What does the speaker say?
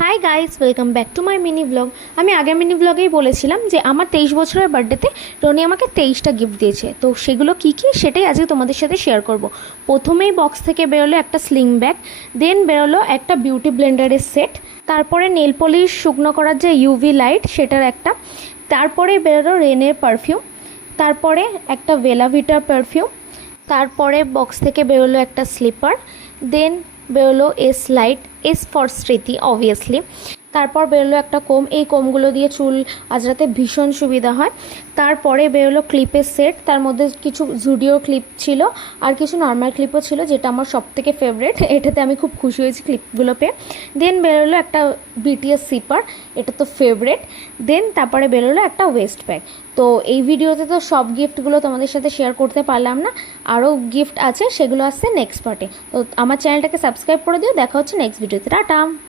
Hi guys, welcome back to my mini blog. আমি আগের mini ব্লগেই বলেছিলাম যে আমার 23 বছরের বার্থডেতে রনি আমাকে 23টা গিফট দিয়েছে। তো সেগুলো কী কী সেটাই আজকে তোমাদের সাথে শেয়ার করব। প্রথমেই বক্স থেকে বেরোলো একটা স্লিং ব্যাগ, দেন বেরোলো একটা বিউটি ব্লেন্ডারের সেট, তারপরে নেল পলিশ শুকনো করার যে ইউভি লাইট সেটার একটা, তারপরে বেরোলো রেনের পারফিউম, তারপরে একটা বেলাভিটার পারফিউম, তারপরে বক্স থেকে বেরোলো একটা স্লিপার, দেন বেরোলো এস লাইট, এস ফর স্মৃতি অবভিয়াসলি। তারপর বেরোলো একটা কোম, এই কোমগুলো দিয়ে চুল আজরাতে ভীষণ সুবিধা হয়। তারপরে বেরোলো ক্লিপের সেট, তার মধ্যে কিছু জুডিও ক্লিপ ছিল আর কিছু নর্মাল ক্লিপও ছিল, যেটা আমার সবথেকে ফেভারিট। এটাতে আমি খুব খুশি হয়েছি ক্লিপগুলো পেয়ে। দেন বেরোলো একটা বিটিএস সিপার, এটা তো ফেভারিট। দেন তারপরে বেরোলো একটা ওয়েস্ট ব্যাগ। তো এই ভিডিওতে তো সব গিফটগুলো তোমাদের সাথে শেয়ার করতে পারলাম না, আরও গিফট আছে, সেগুলো আসছে নেক্সট পার্টে। তো আমার চ্যানেলটাকে সাবস্ক্রাইব করে দিও। দেখা হচ্ছে নেক্সট ভিডিওতে। টাটা।